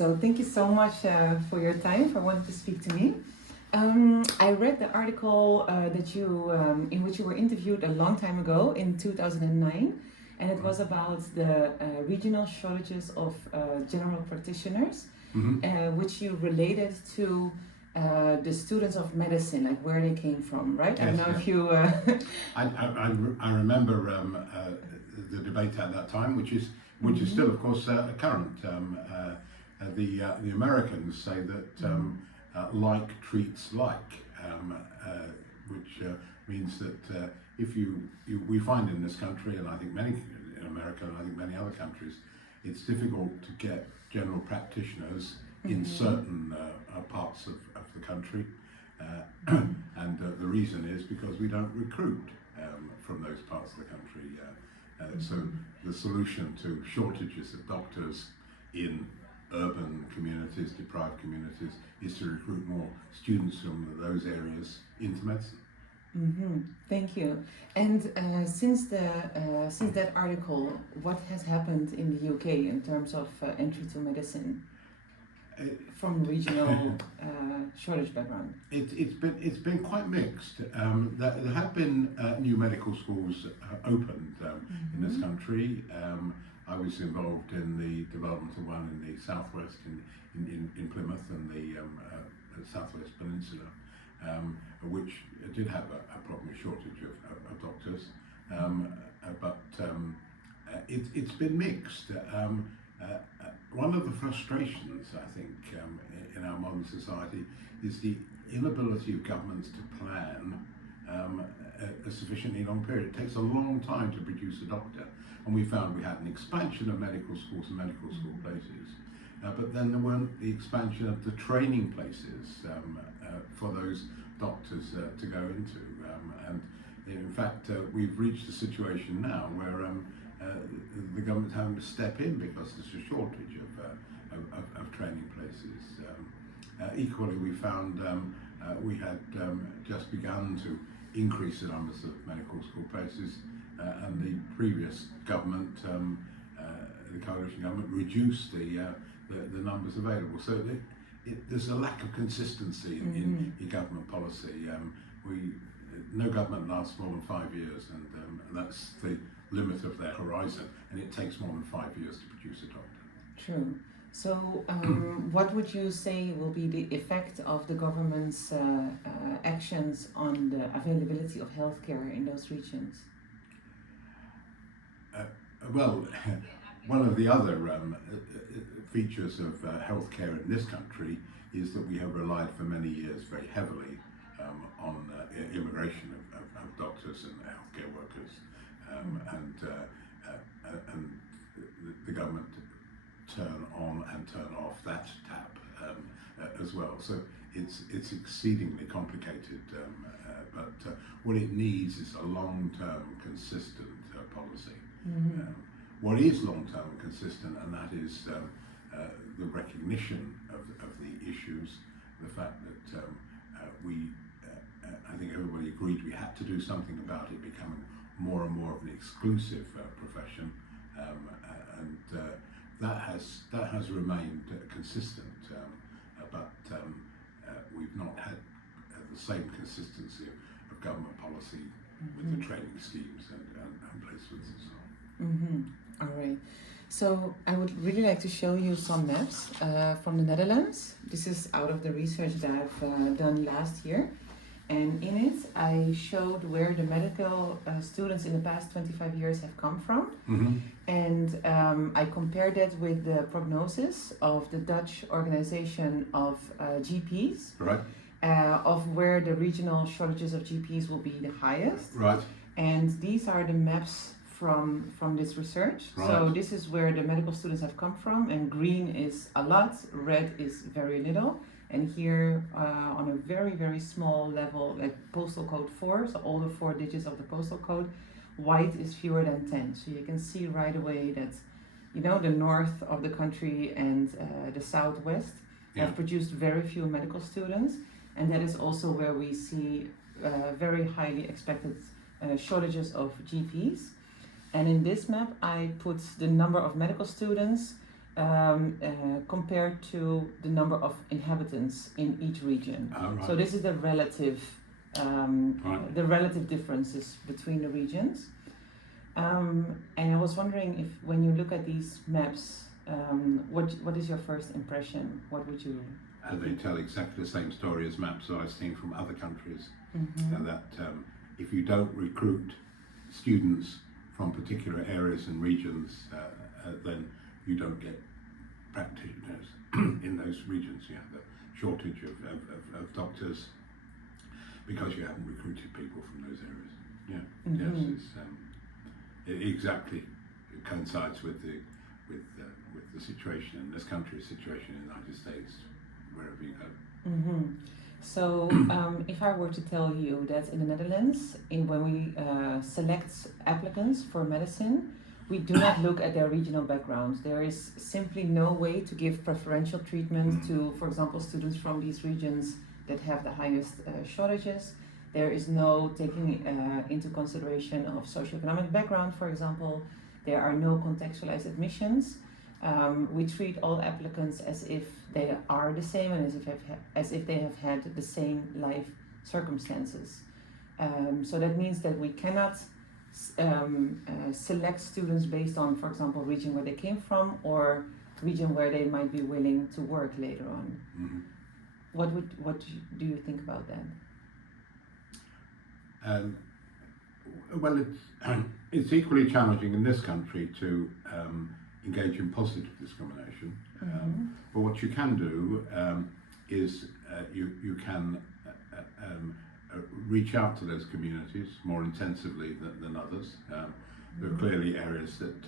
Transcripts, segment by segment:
So thank you so much for your time, for wanting to speak to me. I read the article that you, in which you were interviewed a long time ago in 2009, and it was about the regional shortages of general practitioners, which you related to the students of medicine, like where they came from, right? Yes, I don't know if you... I remember the debate at that time, which is still, of course, current. The Americans say that like treats like, which means that if we find in this country, and I think many in America, and I think many other countries, it's difficult to get general practitioners in certain parts of the country, and the reason is because we don't recruit from those parts of the country. So the solution to shortages of doctors in urban communities, deprived communities, is to recruit more students from those areas into medicine. Thank you. And since that article, what has happened in the UK in terms of entry to medicine from regional shortage background? It's been quite mixed. There have been new medical schools opened in this country. I was involved in the development of one in the southwest, in Plymouth and the southwest peninsula, which did have a problem with shortage of doctors. But it's been mixed. One of the frustrations, I think, in our modern society is the inability of governments to plan a sufficiently long period. It takes a long time to produce a doctor, and we found we had an expansion of medical schools and medical school places, but then there weren't the expansion of the training places for those doctors to go into. And in fact, we've reached a situation now where the government's having to step in because there's a shortage of training places. Equally, we found we had just begun to increase the numbers of medical school places, and the previous government, the coalition government, reduced the numbers available. So there's a lack of consistency in government policy. No government lasts more than 5 years, and that's the limit of their horizon, and it takes more than 5 years to produce a doctor. True. So what would you say will be the effect of the government's actions on the availability of healthcare in those regions? Well, one of the other features of healthcare in this country is that we have relied for many years very heavily on immigration of doctors and healthcare workers, and the government turn on and turn off that tap as well. So it's exceedingly complicated, but what it needs is a long-term consistent policy. What is long-term and consistent, and that is the recognition of the issues, the fact that I think everybody agreed we had to do something about it becoming more and more of an exclusive profession, and that has remained consistent, but we've not had the same consistency of government policy with the training schemes and placements and so on. All right. So I would really like to show you some maps from the Netherlands. This is out of the research that I've done last year. And in it, I showed where the medical students in the past 25 years have come from. And I compared that with the prognosis of the Dutch organization of GPs, Right. Of where the regional shortages of GPs will be the highest. Right. And these are the maps from this research. Right. So this is where the medical students have come from, and green is a lot, red is very little. And here on a very, very small level, like postal code 4, so all the 4 digits of the postal code, white is fewer than 10. So you can see right away that, you know, the north of the country and the southwest have produced very few medical students. And that is also where we see very highly expected shortages of GPs. And in this map, I put the number of medical students compared to the number of inhabitants in each region. Right. So this is the relative Right. the relative differences between the regions. And I was wondering if, when you look at these maps, what is your first impression? What would you? They tell exactly the same story as maps that I've seen from other countries. Mm-hmm. That if you don't recruit students from particular areas and regions, then you don't get practitioners in those regions. You have a shortage of doctors because you haven't recruited people from those areas. Yeah, Mm-hmm. yes, it exactly coincides with the situation in this country, situation in the United States, wherever you go. Mm-hmm. So, if I were to tell you that in the Netherlands, when we select applicants for medicine, we do not look at their regional background. There is simply no way to give preferential treatment to, for example, students from these regions that have the highest shortages. There is no taking into consideration of socioeconomic background, for example. There are no contextualized admissions. We treat all applicants as if they are the same and as if they have had the same life circumstances. So that means that we cannot select students based on, for example, region where they came from or region where they might be willing to work later on. Mm-hmm. What do you think about that? Well, it's equally challenging in this country to engage in positive discrimination. Mm-hmm. But what you can do is you can reach out to those communities more intensively than others. There are clearly areas that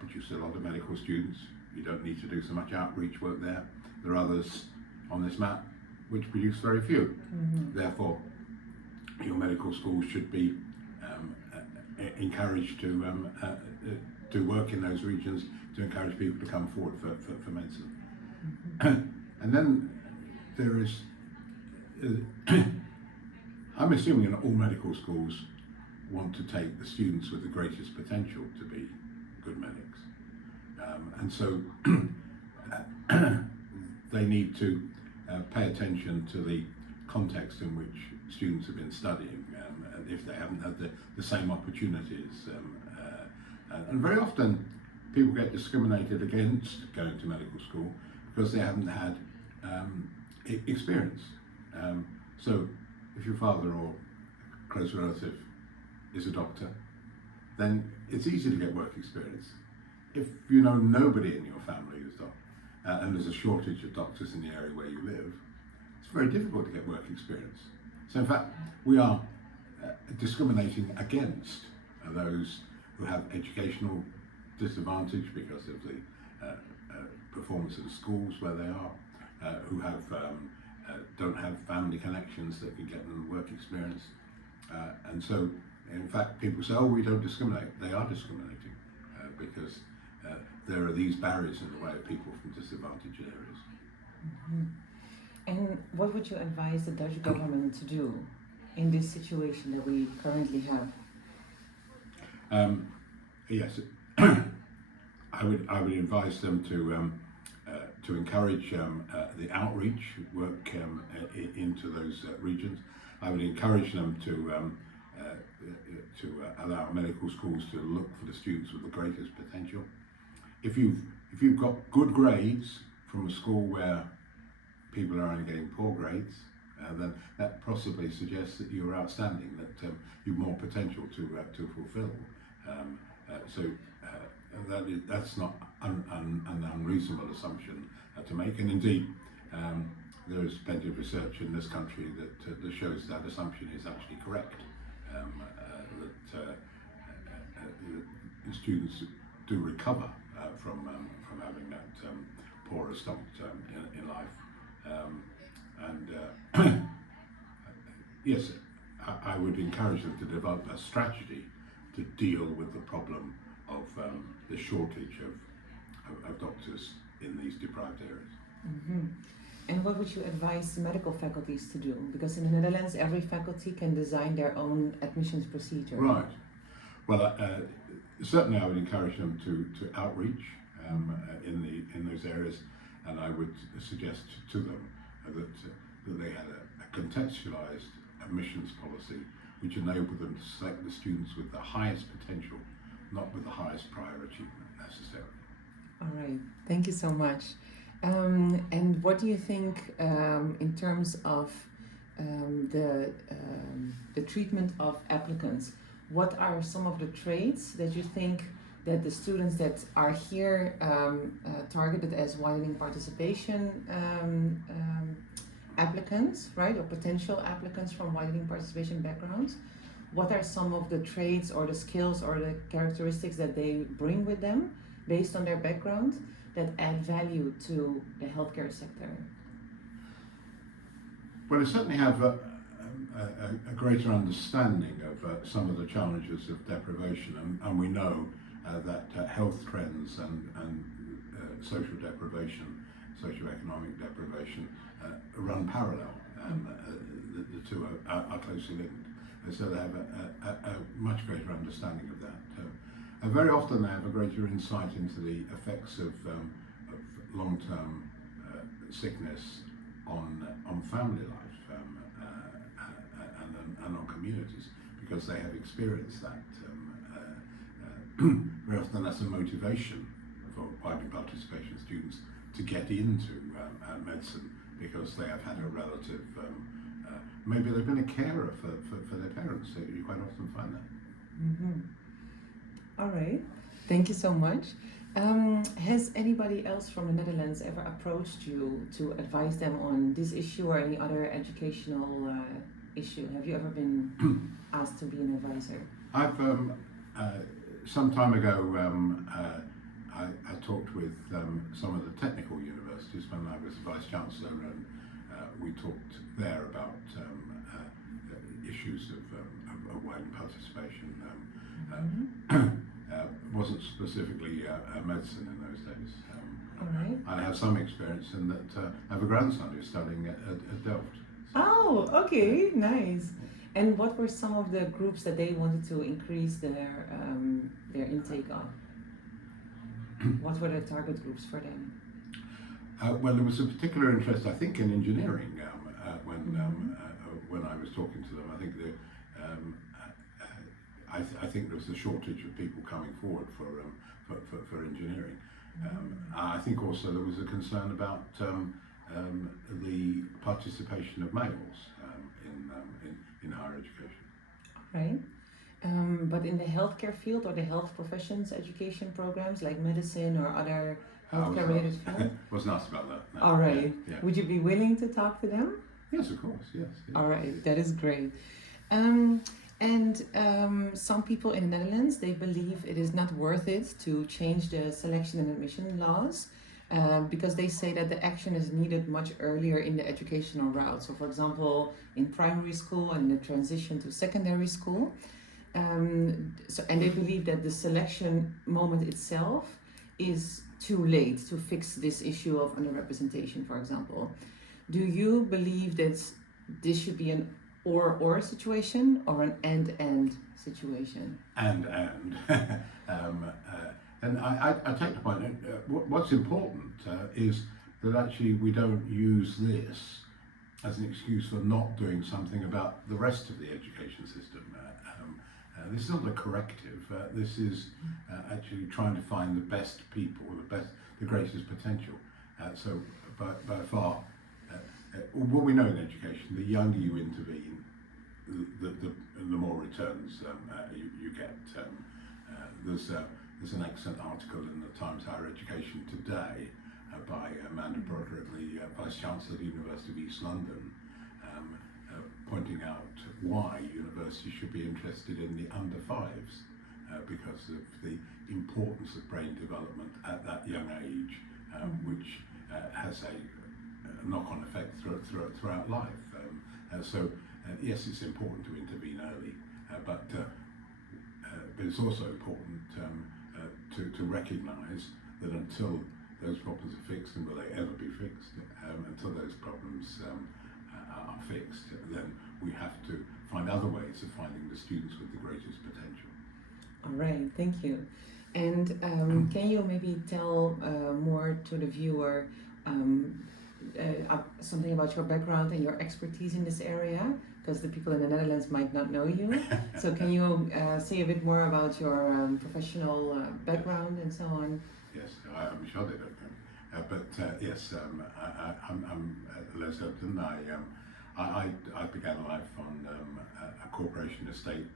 produce a lot of medical students. You don't need to do so much outreach work there. There are others on this map which produce very few. Mm-hmm. Therefore, your medical schools should be encouraged to work in those regions, to encourage people to come forward for medicine. Mm-hmm. And then there is, I'm assuming in all medical schools want to take the students with the greatest potential to be good medics. And so they need to pay attention to the context in which students have been studying, if they haven't had the same opportunities. And very often people get discriminated against going to medical school because they haven't had experience. So if your father or close relative is a doctor, then it's easy to get work experience. If you know nobody in your family is a doctor, and there's a shortage of doctors in the area where you live, it's very difficult to get work experience. So in fact, we are discriminating against those who have educational disadvantage because of the performance of the schools where they are, who have don't have family connections that can get them work experience. And so, in fact, people say, oh, we don't discriminate. They are discriminating because there are these barriers in the way of people from disadvantaged areas. Mm-hmm. And what would you advise the Dutch government to do in this situation that we currently have? Yes, I would advise them to encourage the outreach work into those regions. I would encourage them to allow medical schools to look for the students with the greatest potential. If you've got good grades from a school where people are only getting poor grades, then that possibly suggests that you're outstanding, that you've more potential to fulfil. That's not an unreasonable assumption to make, and indeed there is plenty of research in this country that shows that assumption is actually correct. That students do recover from having that poorer start in life, yes, I would encourage them to develop a strategy to deal with the problem of the shortage of doctors in these deprived areas. Mm-hmm. And what would you advise the medical faculties to do? Because in the Netherlands, every faculty can design their own admissions procedure. Right. Well, certainly I would encourage them to outreach, in those areas, and I would suggest to them that they had a contextualized admissions policy which enabled them to select the students with the highest potential, not with the highest prior achievement necessarily. All right, thank you so much. And what do you think in terms of the treatment of applicants? What are some of the traits that you think that the students that are here targeted as widening participation applicants, right, or potential applicants from widening participation backgrounds, what are some of the traits or the skills or the characteristics that they bring with them based on their background that add value to the healthcare sector? Well, they certainly have a greater understanding of some of the challenges of deprivation, and we know that health trends and social deprivation, socioeconomic deprivation, run parallel. The two are closely linked, so they have a much greater understanding of that. Very often they have a greater insight into the effects of long-term sickness on family life and on communities, because they have experienced that. Very often that's a motivation for widening participation students to get into medicine, because they have had a relative, maybe they've been a carer for their parents, so you quite often find that. Mm-hmm. All right, thank you so much. Has anybody else from the Netherlands ever approached you to advise them on this issue or any other educational issue? Have you ever been asked to be an advisor? I've some time ago I talked with some of the technical universities when I was Vice Chancellor, and we talked there about issues of widening participation. Wasn't specifically medicine in those days. All right. I have some experience in that. I have a grandson who's studying at Delft. Oh, okay, nice. And what were some of the groups that they wanted to increase their intake of? What were the target groups for them? Well, there was a particular interest, I think, in engineering when I was talking to them. I think I think there was a shortage of people coming forward for engineering. I think also there was a concern about the participation of males in higher education. Right. But in the healthcare field or the health professions education programs like medicine or other healthcare related fields? Wasn't asked about that. No. All right. Yeah. Would you be willing to talk to them? Yes, of course. Yes. All right. That is great. Some people in the Netherlands, they believe it is not worth it to change the selection and admission laws because they say that the action is needed much earlier in the educational route. So for example, in primary school and the transition to secondary school. And they believe that the selection moment itself is too late to fix this issue of underrepresentation, for example. Do you believe that this should be an or situation or an and situation? And I take the point. What's important is that actually we don't use this as an excuse for not doing something about the rest of the education system. This is not a corrective. This is actually trying to find the best people, the greatest potential. So by far, what we know in education, the younger you intervene, the more returns you get. There's an excellent article in the Times Higher Education today by Amanda Broderick, the Vice Chancellor of the University of East London, pointing out why universities should be interested in the under fives because of the importance of brain development at that young age, which has a knock-on effect throughout life. Yes, it's important to intervene early, but it's also important to recognise that until those problems are fixed, and will they ever be fixed, until those problems are fixed, then we have to find other ways of finding the students with the greatest potential. All right, thank you. And can you maybe tell more to the viewer something about your background and your expertise in this area? Because the people in the Netherlands might not know you. So can you say a bit more about your professional background and so on? Yes, I'm sure they don't know. Yes, I'm Les Ebdon. I began life on a corporation estate.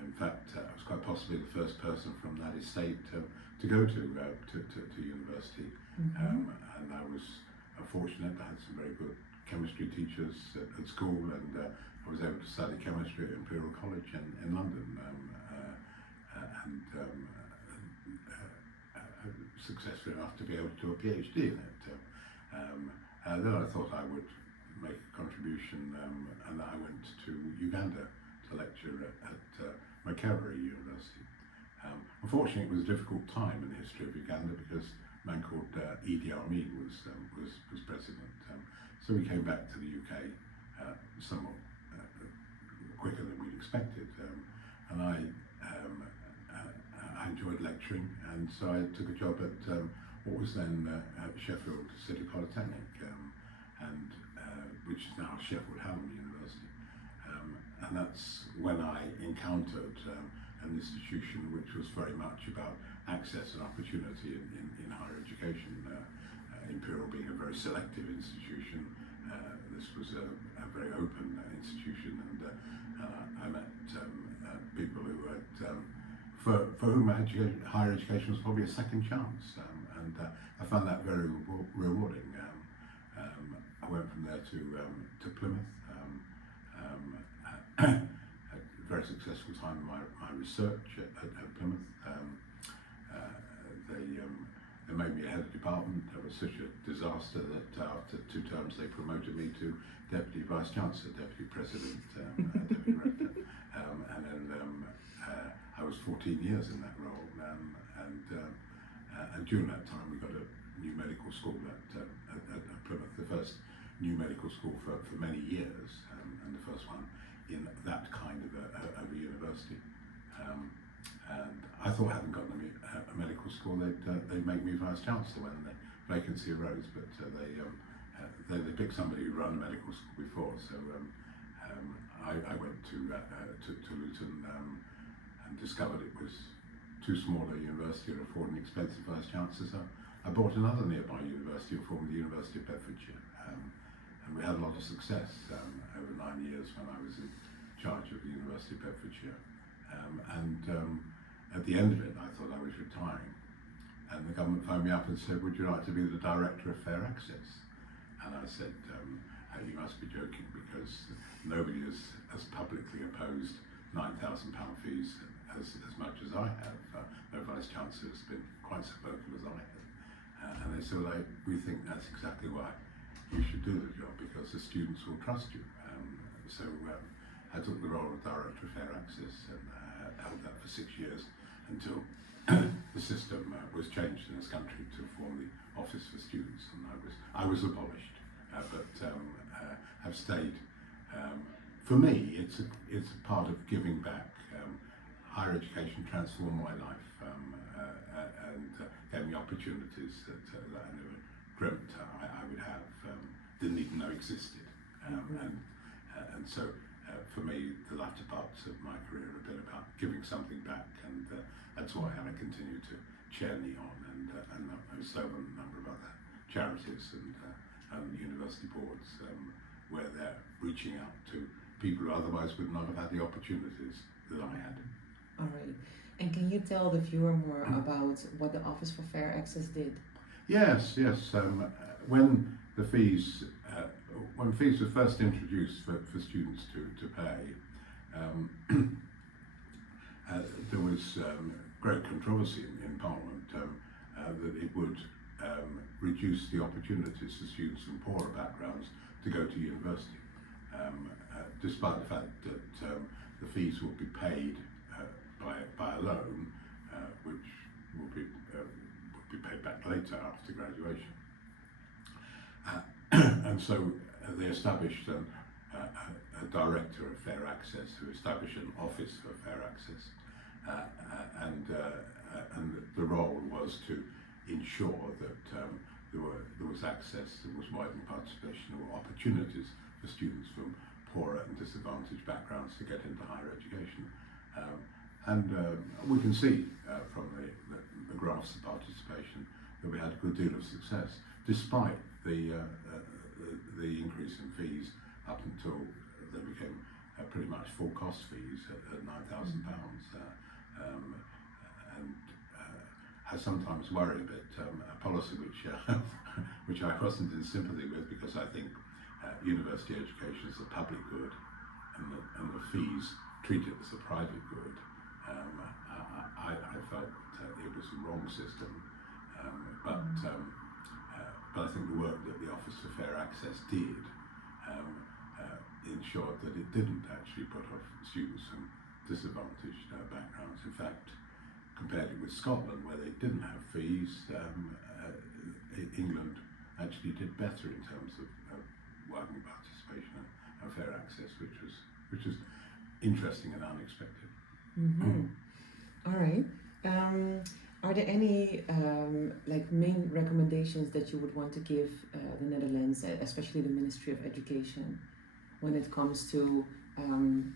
In fact, I was quite possibly the first person from that estate to go to university. Mm-hmm. And I was fortunate. I had some very good chemistry teachers at school, and I was able to study chemistry at Imperial College in London. Successful enough to be able to do a PhD in it. Then I thought I would make a contribution, and I went to Uganda to lecture at Makerere University. Unfortunately, it was a difficult time in the history of Uganda because a man called Idi Amin was president. So we came back to the UK somewhat quicker than we'd expected, and I enjoyed lecturing, and so I took a job at what was then Sheffield City Polytechnic, and which is now Sheffield Hallam University. And that's when I encountered an institution which was very much about access and opportunity in higher education. Imperial being a very selective institution, this was a very open institution, and I met people who had for whom higher education was probably a second chance, and I found that very rewarding. I went from there to Plymouth. Had a very successful time in my research at Plymouth. They made me head of department. It was such a disaster that after 2 terms they promoted me to Deputy Vice Chancellor, Deputy President, Deputy Rector, and then I was 14 years in that role, and during that time we got a new medical school at Plymouth, the first new medical school for many years, and the first one in that kind of a university. And I thought, having gotten a medical school, they'd make me Vice Chancellor when the vacancy arose, but they picked somebody who'd run a medical school before, so I went to Luton and discovered it was too small a university to afford an expensive Vice Chancellor, so I bought another nearby university and formed the University of Bedfordshire. And we had a lot of success over 9 years when I was in charge of the University of Bedfordshire. At the end of it, I thought I was retiring, and the government phoned me up and said, "Would you like to be the Director of Fair Access?" And I said, "You must be joking, because nobody has publicly opposed £9,000 fees as much as I have. No Vice Chancellor has been quite so vocal as I have." And they said, "Well, we think that's exactly why you should do the job, because the students will trust you." So I took the role of Director of Fair Access, and held that for 6 years until the system was changed in this country to form the Office for Students, and I was abolished, but have stayed. For me, it's a part of giving back. Higher education transformed my life, and gave me opportunities that I never dreamt I would have, didn't even know existed. And so for me, the latter parts of my career have been about giving something back, and that's why I continue to chair Neon, and I serve on a number of other charities and university boards where they're reaching out to people who otherwise would not have had the opportunities that I had. All right. And can you tell the viewer more about what the Office for Fair Access did? Yes. When the fees were first introduced for students to pay, there was great controversy in Parliament that it would reduce the opportunities for students from poorer backgrounds to go to university, despite the fact that the fees will be paid by a loan, which will be paid back later after graduation. And so they established a director of fair access, who established an office for fair access, and the role was to ensure that there was access, there was widening participation, or opportunities for students from poorer and disadvantaged backgrounds to get into higher education. We can see from the graphs of participation that we had a good deal of success, despite the increase in fees up until they became pretty much full cost fees at £9,000, and I sometimes worry a bit a policy which I wasn't in sympathy with, because I think university education is a public good, and the fees treat it as a private good. I felt it was a wrong system, but I think the work that the Office for Fair Access did ensured that it didn't actually put off students from disadvantaged backgrounds. In fact, compared it with Scotland, where they didn't have fees, England actually did better in terms of widening participation and fair access, which was interesting and unexpected. Mm-hmm. All right. Are there any main recommendations that you would want to give the Netherlands, especially the Ministry of Education, when it comes to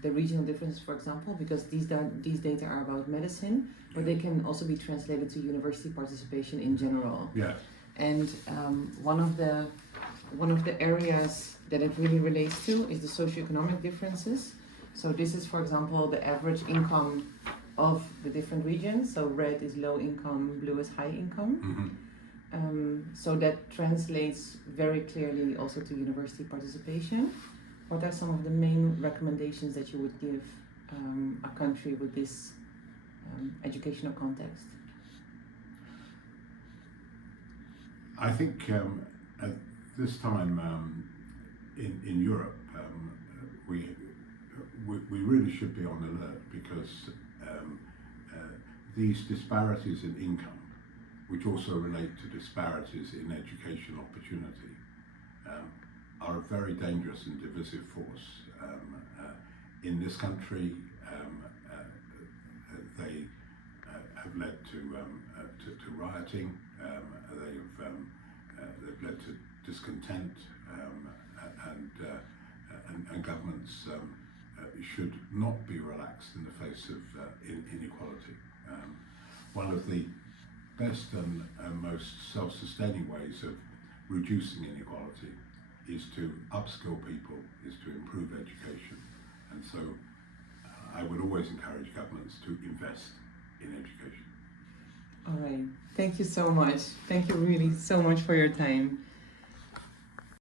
the regional differences, for example? Because these data are about medicine, but they can also be translated to university participation in general. Yeah. And one of the areas that it really relates to is the socioeconomic differences. So this is, for example, the average income of the different regions. So red is low income, blue is high income. Mm-hmm. So that translates very clearly also to university participation. What are some of the main recommendations that you would give a country with this educational context? I think at this time in Europe, we really should be on alert, because these disparities in income, which also relate to disparities in education opportunity, are a very dangerous and divisive force. In this country, they have led to rioting. They've led to discontent, and governments should not be relaxed in the face of inequality. One of the best and most self-sustaining ways of reducing inequality is to upskill people, is to improve education. And so I would always encourage governments to invest in education. All right. Thank you so much. Thank you really so much for your time.